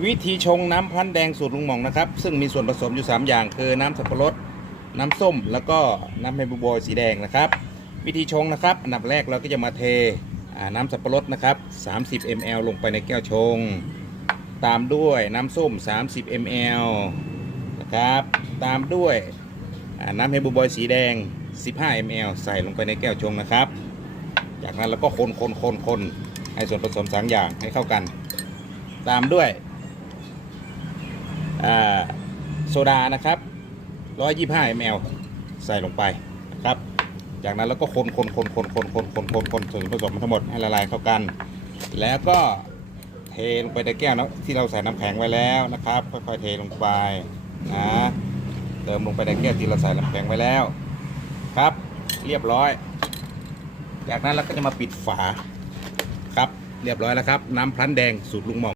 วิธีชงน้ำพันแดงสูตรลุงหม่องนะครับ ซึ่งมีส่วนผสมอยู่ 3 อย่างคือน้ำสับปะรด น้ำส้ม แล้วก็น้ำเฮบูบอยสีแดงนะครับ วิธีชงนะครับ อันดับแรกเราก็จะมาเทน้ำสับปะรดนะครับ 30 ml ลงไปในแก้วชง ตามด้วยน้ำส้ม 30 ml นะครับ ตามด้วยน้ำเฮบูบอยสีแดง 15 ml ใส่ลงไปในแก้วชงนะครับ จากนั้นเราก็คนคนคนคนให้ส่วนผสมสามอย่างให้เข้ากัน ตามด้วยอ่า โซดานะครับ125 ml ใส่ลงไปนะครับ จากนั้นเราก็คนคนคนคนคนคนคนคนคนส่วนผสมทั้งหมดให้ละลายเข้ากัน แล้วก็เทลงไปในแก้วนะที่เราใส่น้ำแข็งไว้แล้วนะครับ ค่อยๆเทลงไปนะเติมลงไปในแก้วที่เราใส่น้ำแข็งไว้แล้วครับ เรียบร้อย จากนั้นเราก็จะมาปิดฝาครับ เรียบร้อยแล้วครับ น้ำพลันแดงสูตรลุงหม่อม